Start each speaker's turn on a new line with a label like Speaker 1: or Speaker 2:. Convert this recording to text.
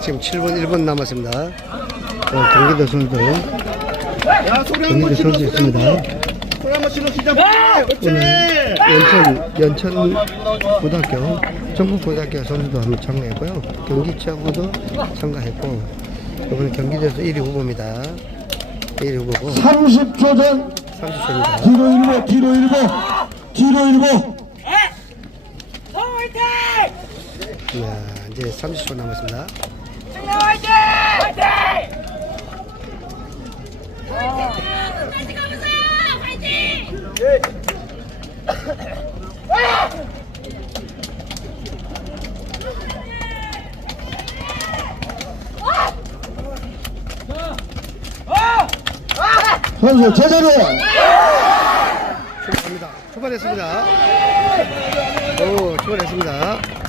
Speaker 1: 지금 7분 1분 남았습니다. 어, 경기도 선수들
Speaker 2: 야 소리 한번
Speaker 1: 경기도 선수
Speaker 2: 소리
Speaker 1: 있습니다.
Speaker 2: 한번 소리 한번 질러 시작
Speaker 1: 오늘
Speaker 2: 그렇지
Speaker 1: 연천 연천 고등학교 전국 고등학교 선수도 한번 참가했고요. 경기 체육부도 참가했고 이번에 경기도에서 1위 후보입니다. 1위 후보고
Speaker 3: 30초 전
Speaker 1: 30초입니다.
Speaker 3: 뒤로 일보 뒤로 일보 뒤로 일보
Speaker 1: 자, 이제 30초 남았습니다.
Speaker 4: 같이 가보세요! 화이팅!
Speaker 3: 선수 제자리
Speaker 1: 출발합니다. 출발했습니다. 오, 출발했습니다.